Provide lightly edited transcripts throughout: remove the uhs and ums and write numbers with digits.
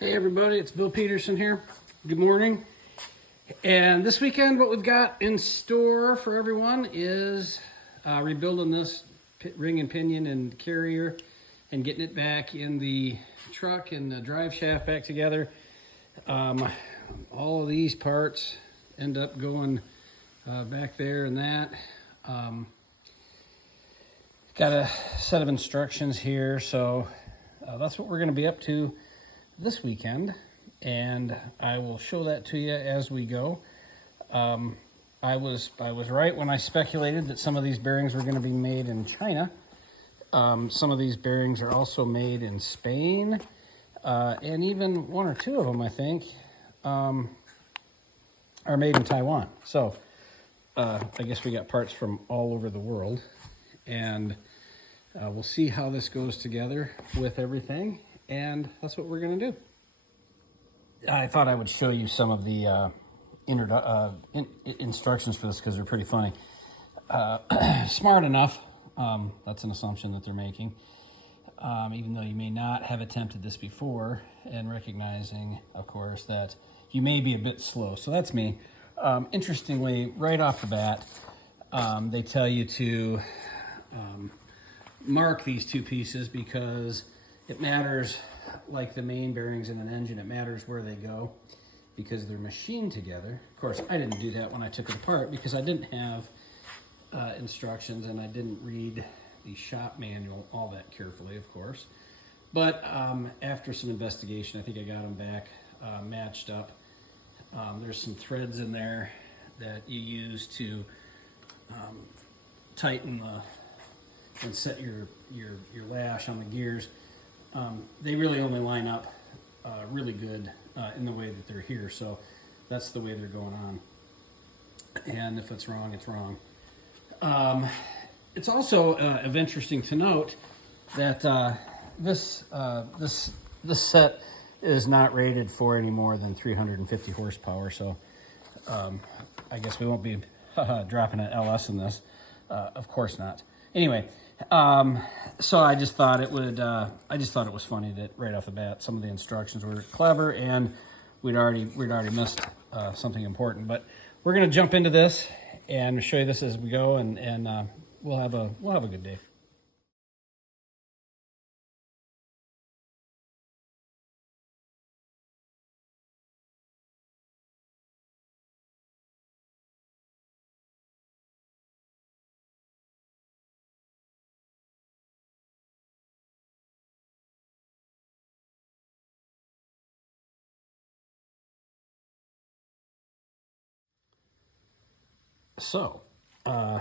Hey everybody, it's Bill Peterson here. Good morning. And this weekend what we've got in store for everyone is rebuilding this ring and pinion and carrier and getting it back in the truck and the drive shaft back together. All of these parts end up going back there and that. Got a set of instructions here, so that's what we're going to be up to this weekend, and I will show that to you as we go. I was right when I speculated that some of these bearings were going to be made in China. Some of these bearings are also made in Spain, and even one or two of them, I think, are made in Taiwan. So I guess we got parts from all over the world, and we'll see how this goes together with everything. And that's what we're going to do. I thought I would show you some of the instructions for this because they're pretty funny. Smart enough, that's an assumption that they're making, even though you may not have attempted this before, and recognizing, of course, that you may be a bit slow. So that's me. Interestingly, right off the bat, they tell you to mark these two pieces because it matters, like the main bearings in an engine, it matters where they go because they're machined together. Of course, I didn't do that when I took it apart because I didn't have instructions and I didn't read the shop manual all that carefully, of course. But after some investigation, I think I got them back matched up. There's some threads in there that you use to tighten and set your lash on the gears. They really only line up really good in the way that they're here, so that's the way they're going on. And if it's wrong, it's wrong. It's also of interesting to note that this set is not rated for any more than 350 horsepower, so I guess we won't be dropping an LS in this. Of course not. Anyway. So I just thought it was funny that right off the bat some of the instructions were clever, and we'd already missed something important. But we're gonna jump into this and show you this as we go, and we'll have a good day. So, a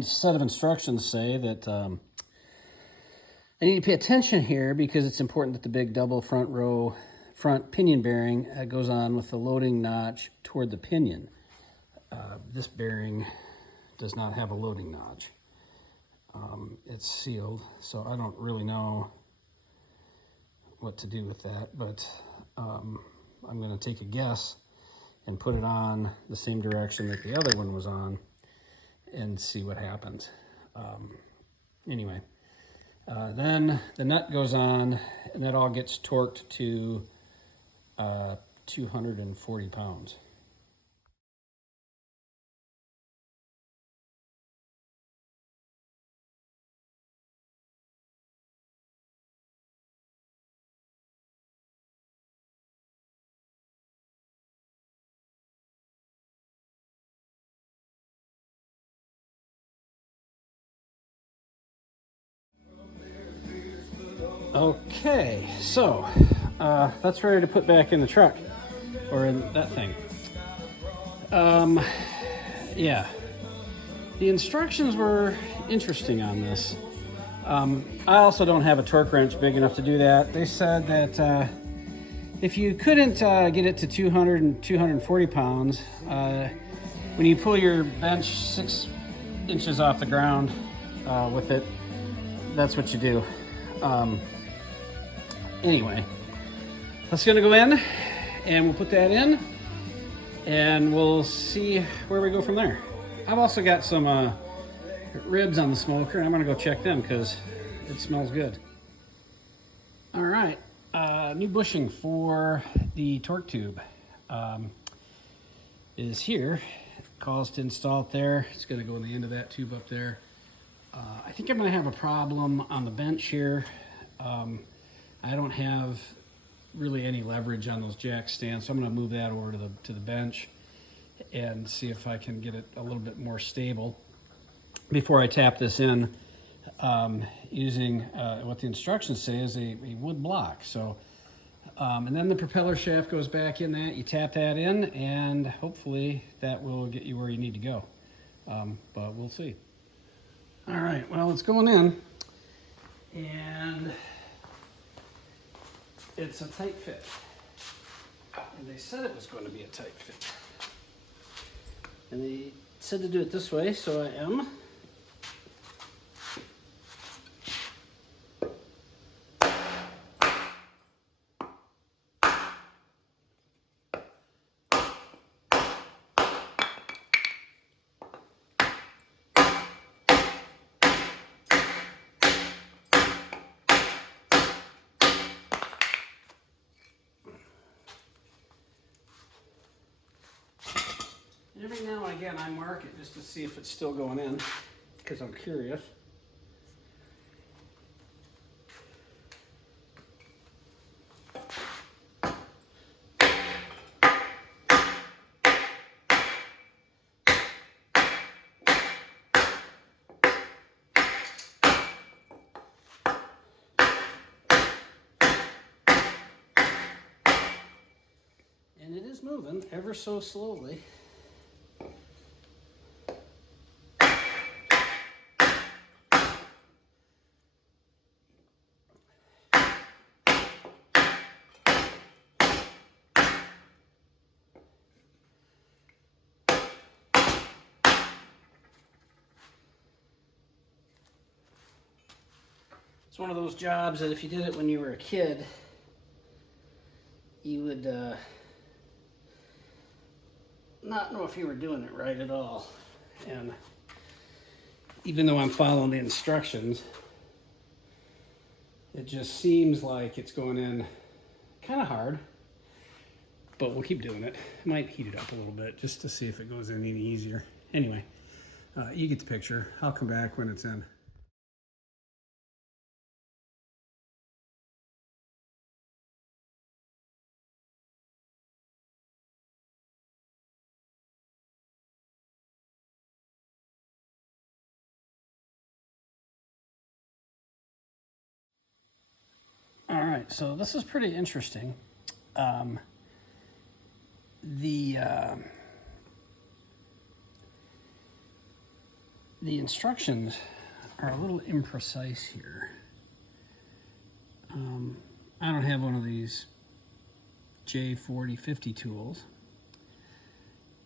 set of instructions say that I need to pay attention here because it's important that the big double front pinion bearing goes on with the loading notch toward the pinion. This bearing does not have a loading notch. It's sealed, so I don't really know what to do with that, but I'm going to take a guess and put it on the same direction that the other one was on and see what happens. Anyway, then the nut goes on and that all gets torqued to 240 pounds. Okay, so that's ready to put back in the truck, or in that thing. Yeah, the instructions were interesting on this. I also don't have a torque wrench big enough to do that. They said that if you couldn't get it to 200 and 240 pounds, when you pull your bench 6 inches off the ground with it, that's what you do. Anyway, that's gonna go in, and we'll put that in, and we'll see where we go from there. I've also got some ribs on the smoker, and I'm gonna go check them because it smells good. All right, new bushing for the torque tube is here. Calls to install it there. It's going to go in the end of that tube up there. I think I'm going to have a problem on the bench here. I don't have really any leverage on those jack stands, so I'm going to move that over to the bench and see if I can get it a little bit more stable before I tap this in using what the instructions say is a wood block. So, and then the propeller shaft goes back in that. You tap that in, and hopefully that will get you where you need to go. But we'll see. All right, well, it's going in, and it's a tight fit. And they said it was going to be a tight fit. And they said to do it this way, so I am. Every now and again I mark it just to see if it's still going in, because I'm curious. And it is moving ever so slowly. It's one of those jobs that if you did it when you were a kid, you would not know if you were doing it right at all. And even though I'm following the instructions, it just seems like it's going in kind of hard, but we'll keep doing it. Might heat it up a little bit just to see if it goes in any easier. Anyway, you get the picture. I'll come back when it's in. All right, so this is pretty interesting. The instructions are a little imprecise here. I don't have one of these J4050 tools,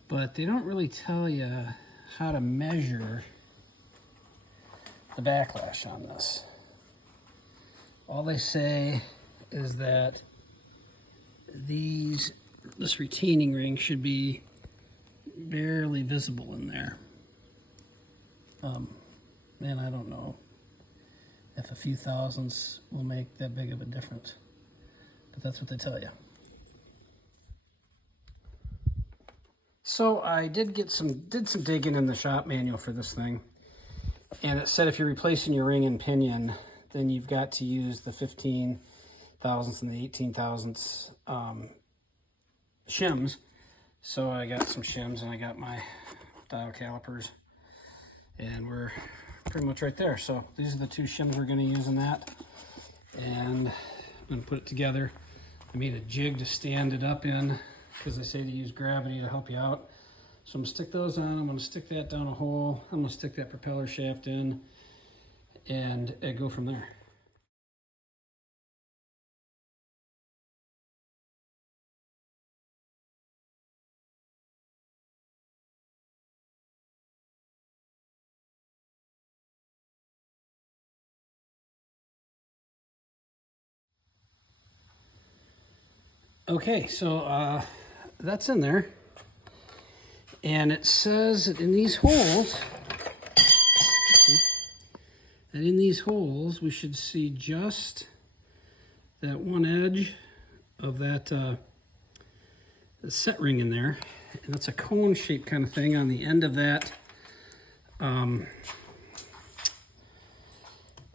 but they don't really tell you how to measure the backlash on this. All they say is that this retaining ring should be barely visible in there. And I don't know if a few thousandths will make that big of a difference, but that's what they tell you. So I did some digging in the shop manual for this thing, and it said if you're replacing your ring and pinion, then you've got to use the 15 thousandths and the 18 thousandths shims. So I got some shims and I got my dial calipers, and we're pretty much right there. So these are the two shims we're going to use in that, and I'm going to put it together. I made a jig to stand it up in because they say to use gravity to help you out. So I'm going to stick those on. I'm going to stick that down a hole. I'm going to stick that propeller shaft in, and go from there. Okay, so that's in there, and it says that in these holes, we should see just that one edge of that set ring in there. And that's a cone shaped kind of thing on the end of that. On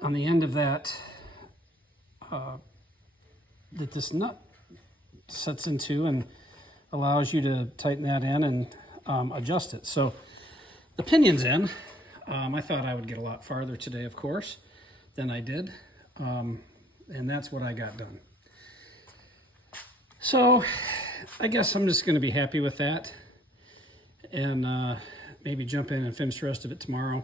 the end of that, that this nut sets into and allows you to tighten that in and adjust it. So the pinion's in. I thought I would get a lot farther today, of course, than I did. And that's what I got done. So I guess I'm just going to be happy with that and maybe jump in and finish the rest of it tomorrow.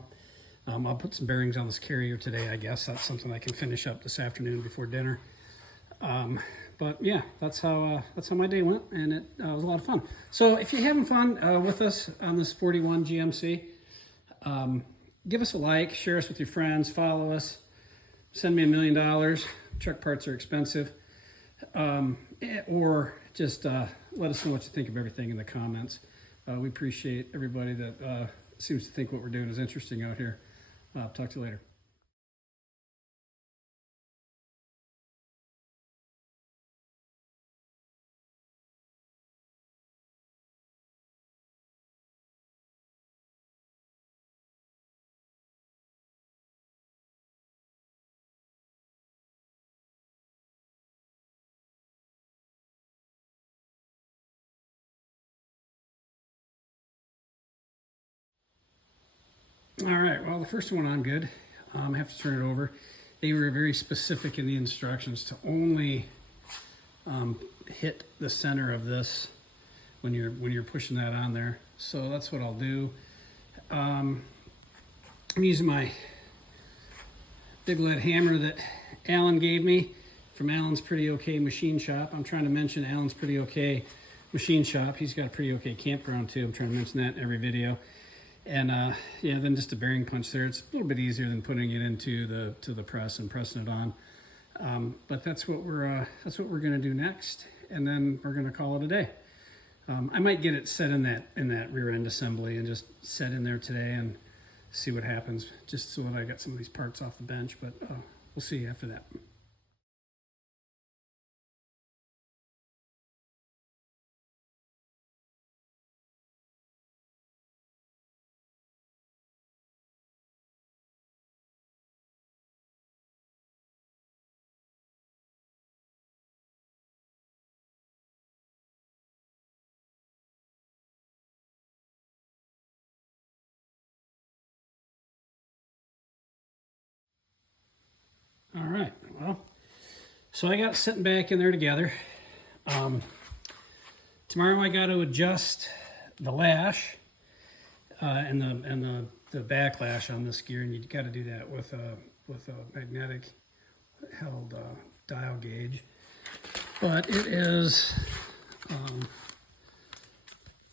I'll put some bearings on this carrier today, I guess. That's something I can finish up this afternoon before dinner. But yeah, that's how my day went, and it was a lot of fun. So if you're having fun with us on this 41 GMC, give us a like, share us with your friends, follow us, send me $1 million. Truck parts are expensive. Or just let us know what you think of everything in the comments. We appreciate everybody that seems to think what we're doing is interesting out here. Talk to you later. All right, well, the first one on good. I have to turn it over. They were very specific in the instructions to only hit the center of this when you're pushing that on there. So that's what I'll do. I'm using my big lead hammer that Alan gave me from Alan's Pretty Okay Machine Shop. I'm trying to mention Alan's Pretty Okay Machine Shop. He's got a pretty okay campground too. I'm trying to mention that in every video. And yeah, then just a bearing punch there. It's a little bit easier than putting it into the press and pressing it on. But that's what we're gonna do next, and then we're gonna call it a day. I might get it set in that rear end assembly and just set in there today and see what happens, just so that I got some of these parts off the bench. But we'll see after that. All right, well, so I got it sitting back in there together. Tomorrow I got to adjust the lash and the backlash on this gear, and you got to do that with a magnetic held dial gauge. But it is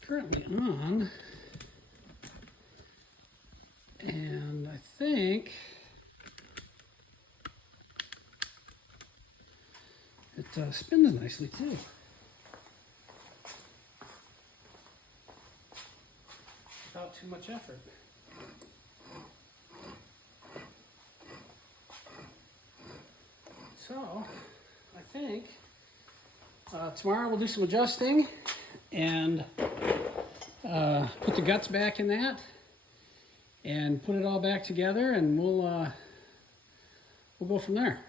currently on, and I think it spins nicely too. Without too much effort. So, I think tomorrow we'll do some adjusting and put the guts back in that and put it all back together, and we'll go from there.